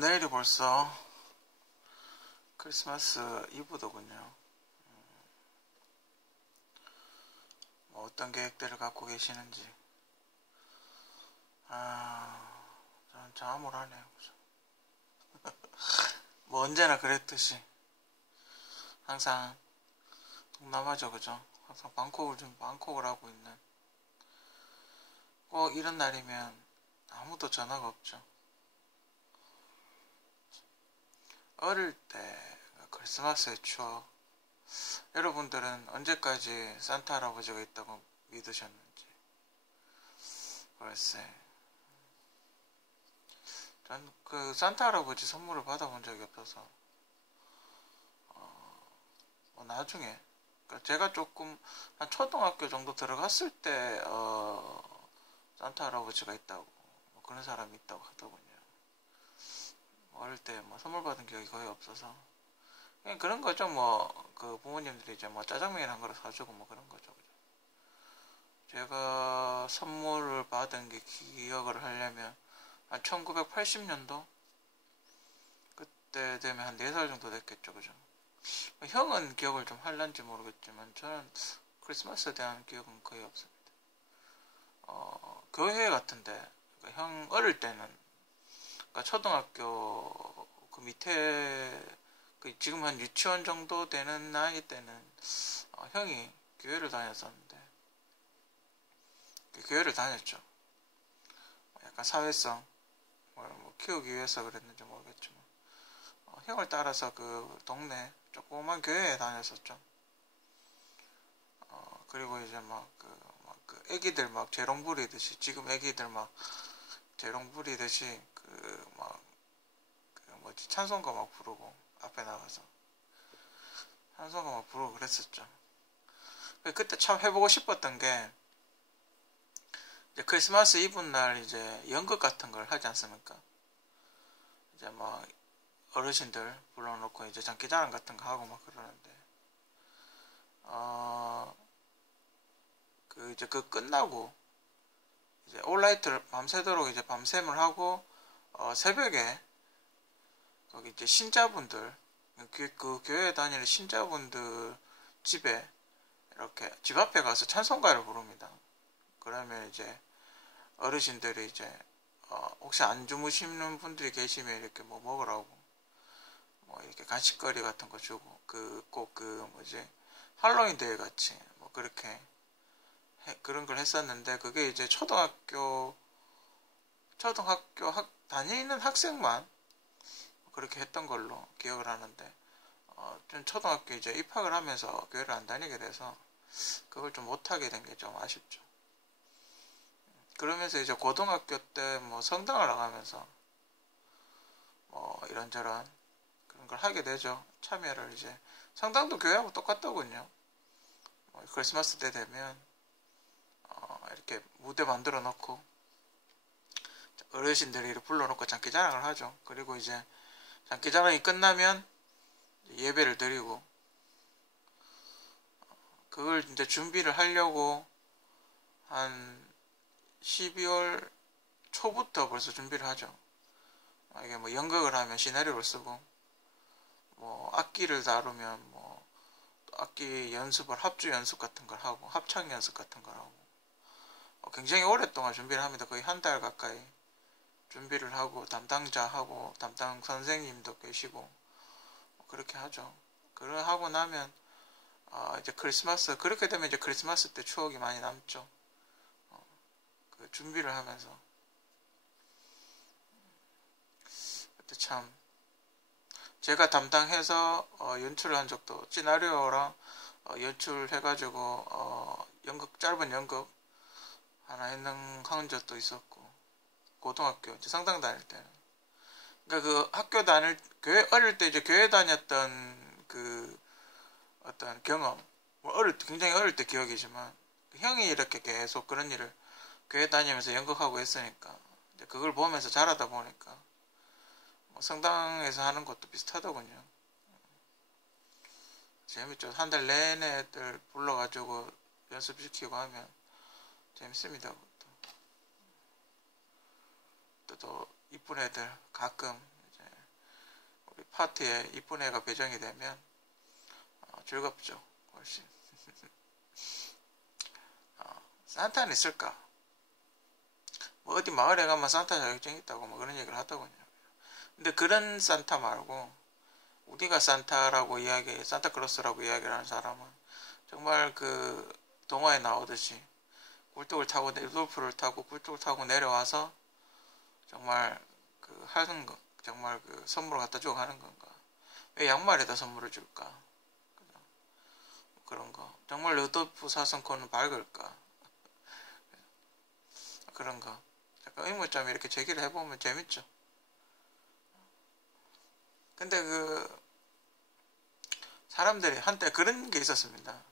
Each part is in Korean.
내일이 벌써 크리스마스 이브더군요. 뭐 어떤 계획들을 갖고 계시는지. 저는 잠울하네요. 뭐 언제나 그랬듯이 항상 동남아죠, 그죠? 항상 방콕을 하고 있는. 꼭 이런 날이면 아무도 전화가 없죠. 어릴 때 크리스마스의 추억. 여러분들은 언제까지 산타 할아버지가 있다고 믿으셨는지. 글쎄, 전 그 산타 할아버지 선물을 받아본 적이 없어서 나중에 그러니까 제가 조금 한 초등학교 정도 들어갔을 때 산타 할아버지가 있다고 뭐 그런 사람이 있다고 하더군요. 어릴 때 뭐 선물 받은 기억이 거의 없어서 그냥 그런 거죠. 뭐 그 부모님들이 이제 뭐 짜장면이나 한 그릇 사주고 뭐 그런 거죠. 그죠? 제가 선물을 받은 게 기억을 하려면 한 1980년도 그때 되면 한 4살 정도 됐겠죠. 그죠? 형은 기억을 좀 할란지 모르겠지만 저는 크리스마스에 대한 기억은 거의 없습니다. 교회 같은데 그러니까 형 어릴 때는 그러니까 초등학교 그 밑에 그 지금 한 유치원 정도 되는 나이 때는 형이 교회를 다녔었는데 그 교회를 다녔죠. 약간 사회성 뭐 키우기 위해서 그랬는지 모르겠지만 형을 따라서 그 동네 조그만 교회에 다녔었죠. 그리고 이제 그 애기들 막 재롱 부리듯이 지금 애기들 막 재롱 부리듯이 그 뭐지 찬송가 막 부르고 앞에 나가서 찬송가 막 부르고 그랬었죠. 그때 참 해보고 싶었던 게 이제 크리스마스 이브 날 이제 연극 같은 걸 하지 않습니까? 이제 뭐 어르신들 불러놓고 이제 장기자랑 같은 거 하고 막 그러는데 그 이제 그 끝나고 이제 올라이트를 밤새도록 이제 밤샘을 하고 새벽에 거기 이제 신자분들 그 교회에 다니는 신자분들 집에 이렇게 집 앞에 가서 찬송가를 부릅니다. 그러면 이제 어르신들이 이제 혹시 안 주무시는 분들이 계시면 이렇게 뭐 먹으라고 뭐 이렇게 간식거리 같은 거 주고 꼭 뭐지 할로윈 대회 같이 뭐 그렇게 그런 걸 했었는데 그게 이제 초등학교 다니는 학생만 그렇게 했던 걸로 기억을 하는데 좀 초등학교 이제 입학을 하면서 교회를 안 다니게 돼서 그걸 좀 못하게 된 게 좀 아쉽죠. 그러면서 이제 고등학교 때 뭐 성당을 나가면서 뭐 이런저런 그런 걸 하게 되죠. 참여를 이제 성당도 교회하고 똑같더군요. 크리스마스 때 되면 이렇게 무대 만들어 놓고 어르신들이 불러놓고 장기자랑을 하죠. 그리고 이제 장기자랑이 끝나면 예배를 드리고 그걸 이제 준비를 하려고 한 12월 초부터 벌써 준비를 하죠. 이게 뭐 연극을 하면 시나리오를 쓰고 뭐 악기를 다루면 뭐 악기 연습을 합주 연습 같은 걸 하고 합창 연습 같은 걸 하고 굉장히 오랫동안 준비를 합니다. 거의 한 달 가까이 준비를 하고 담당자하고 담당 선생님도 계시고 그렇게 하죠. 그걸 하고 나면 이제 크리스마스 그렇게 되면 이제 크리스마스 때 추억이 많이 남죠. 그 준비를 하면서 그때 참 제가 담당해서 연출을 한 적도 시나리오랑 연출해가지고 짧은 연극 하나 한 적도 있었고 고등학교 이제 상당 다닐 때는 그러니까 그 학교 교회 어릴 때 이제 교회 다녔던 그 어떤 경험 뭐 굉장히 어릴 때 기억이지만 형이 이렇게 계속 그런 일을 교회 다니면서 연극하고 했으니까 그걸 보면서 자라다 보니까 뭐 성당에서 하는 것도 비슷하더군요. 재밌죠. 한 달 내내 애들 불러가지고 연습시키고 하면 재밌습니다. 또 이쁜 애들 가끔 파티에 이쁜 애가 배정이 되면 즐겁죠. 훨씬. 산타는 있을까? 뭐 어디 마을에 가면 산타 자격증 있다고 뭐 그런 얘기를 하더군요. 근데 그런 산타 말고 우리가 산타라고 산타크로스라고 이야기를 하는 사람은 정말 그 동화에 나오듯이 굴뚝을 타고 루돌프를 타고 굴뚝을 타고 내려와서 정말 그 하는 거, 정말 그 선물을 갖다 주고 하는 건가? 왜 양말에다 선물을 줄까? 그런 거. 정말 루돌프 사슴코는 밝을까? 그런 거. 약간 의문점 이렇게 제기를 해보면 재밌죠. 근데 그 사람들이 한때 그런 게 있었습니다.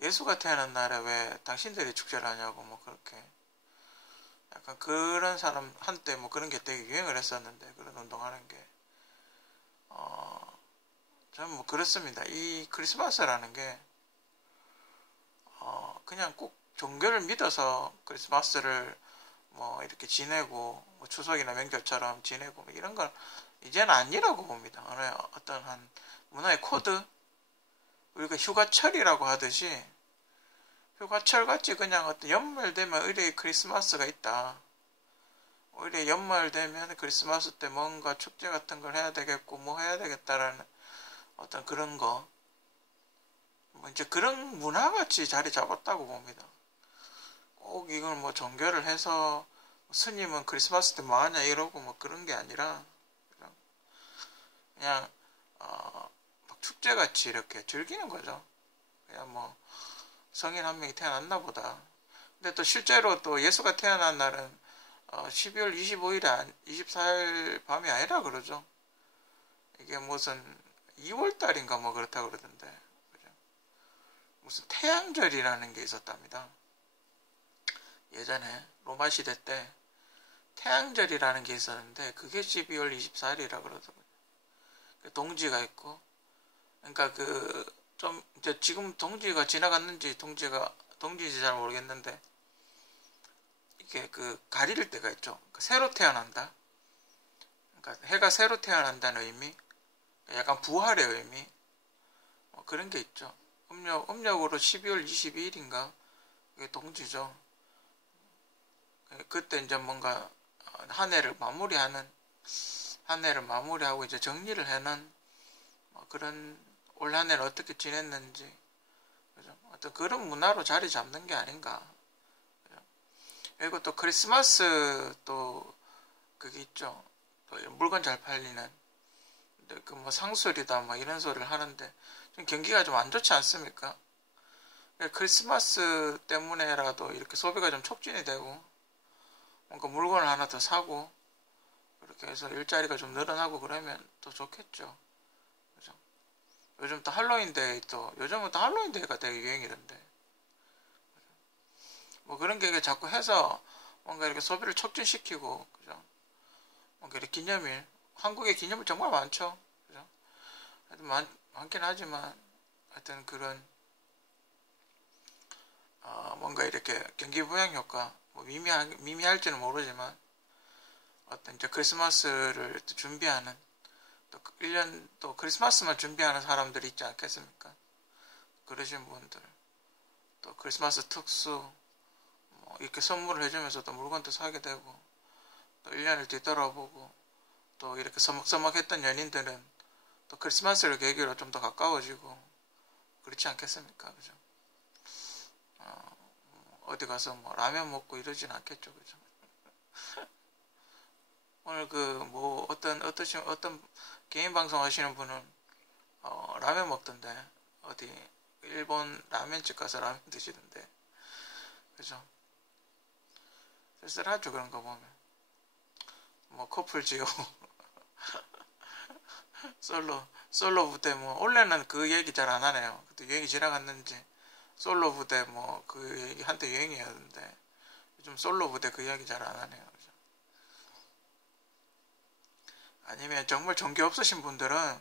예수가 태어난 날에 왜 당신들이 축제를 하냐고 뭐 그렇게 약간 그런 사람 한때 뭐 그런 게 되게 유행을 했었는데 그런 운동하는 게 저는 뭐 그렇습니다. 이 크리스마스라는 게 그냥 꼭 종교를 믿어서 크리스마스를 뭐 이렇게 지내고 뭐 추석이나 명절처럼 지내고 뭐 이런 건 이제는 아니라고 봅니다. 어떤 한 문화의 코드, 우리가 휴가철이라고 하듯이 휴가철 같이 그냥 어떤 연말 되면 의뢰 크리스마스가 있다. 오히려 연말 되면 크리스마스 때 뭔가 축제 같은 걸 해야 되겠고 뭐 해야 되겠다라는 어떤 그런 거, 뭐 이제 그런 문화같이 자리 잡았다고 봅니다. 꼭 이걸 뭐 종교를 해서 스님은 크리스마스 때 뭐 하냐 이러고 뭐 그런 게 아니라 그냥 막 축제같이 이렇게 즐기는 거죠. 그냥 뭐 성인 한 명이 태어났나 보다. 근데 또 실제로 또 예수가 태어난 날은 12월 25일 24일 밤이 아니라 그러죠. 이게 무슨 2월 달인가 뭐 그렇다 그러던데. 그죠? 무슨 태양절이라는 게 있었답니다. 예전에 로마 시대 때 태양절이라는 게 있었는데 그게 12월 24일이라 그러더라고요. 동지가 있고, 그러니까 그 좀 이제 지금 동지가 지나갔는지 동지인지 잘 모르겠는데 이게 그 가릴 때가 있죠. 새로 태어난다. 그러니까 해가 새로 태어난다는 의미, 약간 부활의 의미, 그런 게 있죠. 음력으로 12월 22일인가 그게 동지죠. 그때 이제 뭔가 한 해를 마무리하고 이제 정리를 해놓은 그런 올 한 해를 어떻게 지냈는지, 그죠? 어떤 그런 문화로 자리 잡는 게 아닌가. 그죠? 그리고 또 크리스마스 또 그게 있죠. 또 물건 잘 팔리는 그 뭐 상술이다 뭐 이런 소리를 하는데 좀 경기가 좀 안 좋지 않습니까? 크리스마스 때문에라도 이렇게 소비가 좀 촉진이 되고 뭔가 물건을 하나 더 사고 그렇게 해서 일자리가 좀 늘어나고 그러면 또 좋겠죠. 그죠? 요즘은 또 할로윈데이가 되게 유행이던데. 뭐 그런 게 자꾸 해서 뭔가 이렇게 소비를 촉진시키고, 그죠? 뭔가 이렇게 기념일, 한국에 기념일 정말 많죠. 그죠? 하여튼 많긴 하지만, 하여튼 그런, 뭔가 이렇게 경기 부양 효과, 뭐 미미할지는 모르지만, 어떤 이제 크리스마스를 준비하는, 또 1년 또 크리스마스만 준비하는 사람들이 있지 않겠습니까? 그러신 분들, 또 크리스마스 특수, 뭐 이렇게 선물을 해주면서 또 물건도 사게 되고, 또 1년을 뒤돌아보고, 또 이렇게 서먹서먹했던 연인들은 또 크리스마스를 계기로 좀 더 가까워지고, 그렇지 않겠습니까? 그죠? 어디 가서 뭐 라면 먹고 이러진 않겠죠, 그죠? 오늘 어떤 개인 방송 하시는 분은 라면 먹던데 어디 일본 라면집 가서 라면 드시던데, 그죠? 쓸쓸하죠, 그런 거 보면. 뭐 커플 지요 솔로 부대 뭐 원래는 그 얘기 잘 안 하네요. 그때 유행이 지나갔는지 솔로 부대 뭐 그 얘기 한때 유행이었는데 요즘 솔로 부대 그 이야기 잘 안 하네요. 그죠? 아니면 정말 종교 없으신 분들은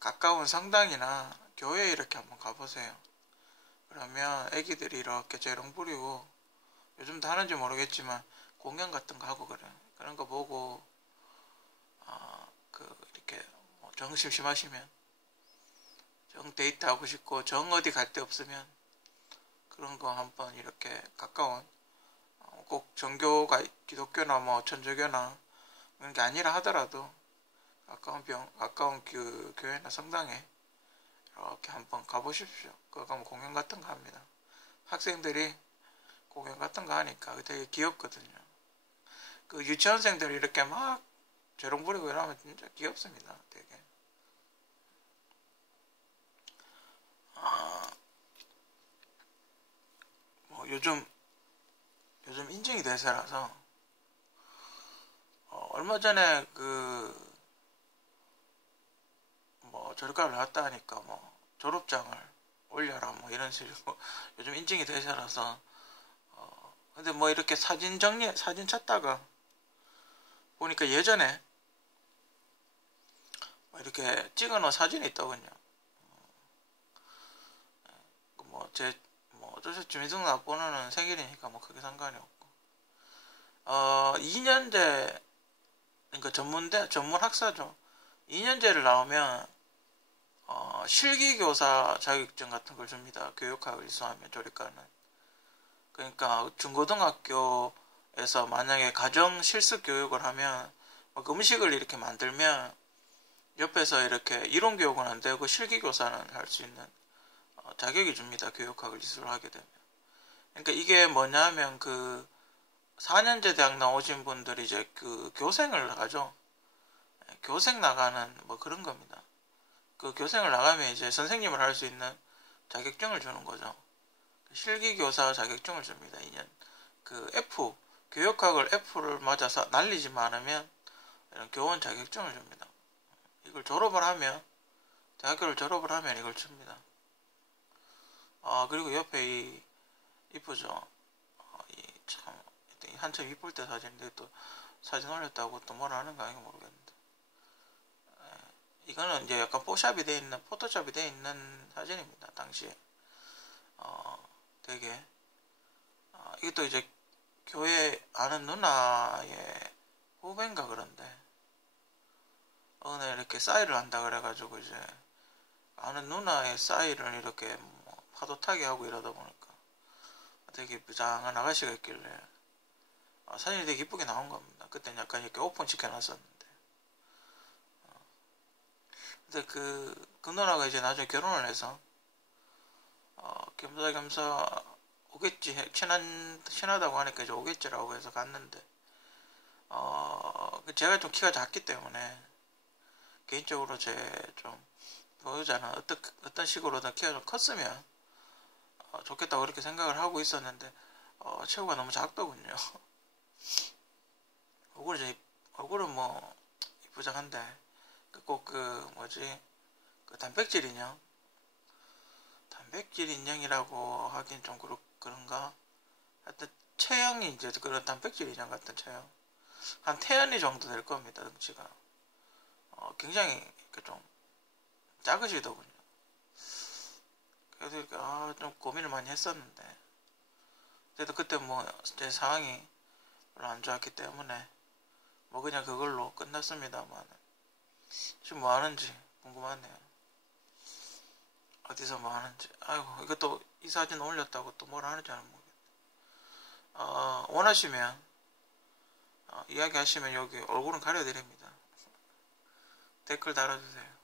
가까운 성당이나 교회에 이렇게 한번 가보세요. 그러면 애기들이 이렇게 재롱 부리고 요즘도 하는지 모르겠지만 공연 같은 거 하고 그래. 그런 거 보고 이렇게 정 심심하시면, 정 데이트 하고 싶고 정 어디 갈 데 없으면 그런 거 한번 이렇게 가까운, 꼭 정교가 기독교나 뭐 천주교나 그런 게 아니라 하더라도 가까운 그 교회나 성당에 이렇게 한번 가보십시오. 그거 가면 공연 같은 거 합니다. 학생들이 공연 같은 거 하니까 되게 귀엽거든요. 그 유치원생들이 이렇게 막 재롱 부리고 이러면 진짜 귀엽습니다. 되게. 뭐 요즘 인증이 대세라서, 얼마 전에 뭐 절가를 나왔다 하니까 뭐 졸업장을 올려라 뭐 이런 식으로 요즘 인증이 대세라서, 근데 뭐 이렇게 사진 찾다가 보니까 예전에 뭐 이렇게 찍어놓은 사진이 있더군요. 뭐 어쩔 수 없지, 미등록 번호는 생일이니까 뭐 크게 상관이 없고, 2년제, 그러니까 전문 학사죠. 2년제를 나오면 실기교사 자격증 같은 걸 줍니다. 교육학을 이수하면, 조리과는. 그러니까 중고등학교에서 만약에 가정 실습 교육을 하면, 음식을 이렇게 만들면 옆에서 이렇게 이론 교육은 안 되고 실기교사는 할 수 있는 자격이 줍니다. 교육학을 이수를 하게 되면. 그러니까 이게 뭐냐면 4년제 대학 나오신 분들이 이제 교생을 나가죠. 교생 나가는 뭐 그런 겁니다. 그 교생을 나가면 이제 선생님을 할 수 있는 자격증을 주는 거죠. 실기교사 자격증을 줍니다. 2년. 교육학을 F를 맞아서 날리지만 않으면 이런 교원 자격증을 줍니다. 이걸 대학교를 졸업을 하면 이걸 줍니다. 그리고 옆에 이쁘죠. 참 한참 이쁠 때 사진인데 또 사진 올렸다고 또 뭐라 하는 거 아닌가 모르겠는데, 이거는 이제 약간 포토샵이 돼 있는 사진입니다. 당시에. 되게, 이것도 이제 교회 아는 누나의 후배인가 그런데, 어느 이렇게 싸이를 한다 그래가지고 이제 아는 누나의 싸이를 이렇게 뭐 파도 타게 하고 이러다 보니까 되게 부장한 아가씨가 있길래 사진이 되게 이쁘게 나온 겁니다. 그때는 약간 이렇게 오픈 시켜놨었는데, 근데 그 누나가 이제 나중에 결혼을 해서 겸사겸사 오겠지, 친하다고 하니까 이제 오겠지라고 해서 갔는데, 제가 좀 키가 작기 때문에 개인적으로 제 좀 보유자는 어떤 식으로든 키가 좀 컸으면 좋겠다고 그렇게 생각을 하고 있었는데, 체구가 너무 작더군요. 얼굴은 뭐 이쁘장한데 꼭 단백질 인형이라고 하긴 좀 그런가. 하여튼 체형이 이제 그런 단백질 인형 같은 체형, 한 태연이 정도 될 겁니다. 덩치가 굉장히 이렇게 좀 작으시더군요. 그래서 이렇게 좀 고민을 많이 했었는데, 그래도 그때 뭐 제 상황이 별로 안 좋았기 때문에 뭐 그냥 그걸로 끝났습니다만, 지금 뭐 하는지 궁금하네요. 어디서 뭐 하는지. 아이고, 이것도 이 사진 올렸다고 또 뭐라 하는지 안 모르겠네. 원하시면 이야기하시면 여기 얼굴은 가려드립니다. 댓글 달아주세요.